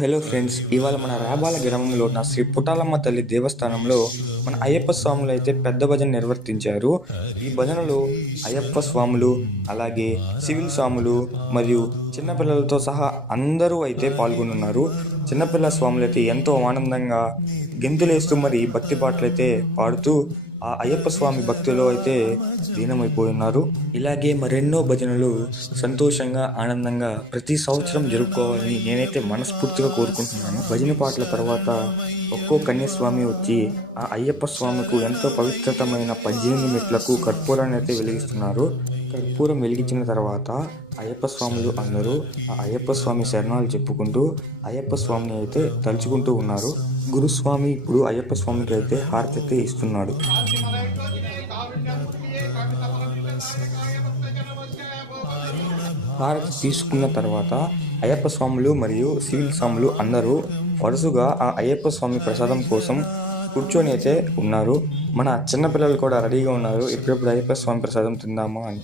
Hello friends, ఇవాళ మన రాబాల గ్రామంలో ఉన్న శ్రీ పుటాలమ్మ తల్లి దేవస్థానంలో మన అయ్యప్ప స్వాములు అయితే పెద్ద భజన నిర్వర్తించారు. ఈ భజనలో అయ్యప్ప స్వాములు, అలాగే సివిల్ స్వాములు మరియు చిన్నపిల్లలతో సహా అందరూ అయితే పాల్గొనున్నారు. చిన్నపిల్ల స్వాములు అయితే ఎంతో ఆనందంగా గెంతులేస్తూ మరి భక్తి పాటలైతే పాడుతూ ఆ అయ్యప్ప స్వామి భక్తిలో అయితే లీనమైపోయి ఉన్నారు. ఇలాగే మరెన్నో భజనలు సంతోషంగా, ఆనందంగా ప్రతి సంవత్సరం జరుపుకోవాలని నేనైతే మనస్ఫూర్తిగా కోరుకుంటున్నాను. భజన పాటల తర్వాత ఒక్కో కన్యాస్వామి వచ్చి ఆ అయ్యప్ప స్వామికు ఎంతో పవిత్రతమైన 18 మెట్లకు కర్పూరాన్ని అయితే వెలిగిస్తున్నారు. కర్పూరం వెలిగించిన తర్వాత అయ్యప్ప స్వాములు అందరూ ఆ అయ్యప్ప స్వామి శరణాలు చెప్పుకుంటూ అయ్యప్ప స్వామిని అయితే తలుచుకుంటూ ఉన్నారు. గురుస్వామి ఇప్పుడు అయ్యప్ప స్వామికి అయితే హారతి అయితే ఇస్తున్నాడు. హారతి తీసుకున్న తర్వాత అయ్యప్ప స్వాములు మరియు సివిల్ స్వాములు అందరూ వరుసగా ఆ అయ్యప్ప స్వామి ప్రసాదం కోసం కూర్చొని అయితే ఉన్నారు. మన చిన్నపిల్లలు కూడా రెడీగా ఉన్నారు, ఎప్పుడెప్పుడు అయ్యప్ప స్వామి ప్రసాదం తిందామా అని.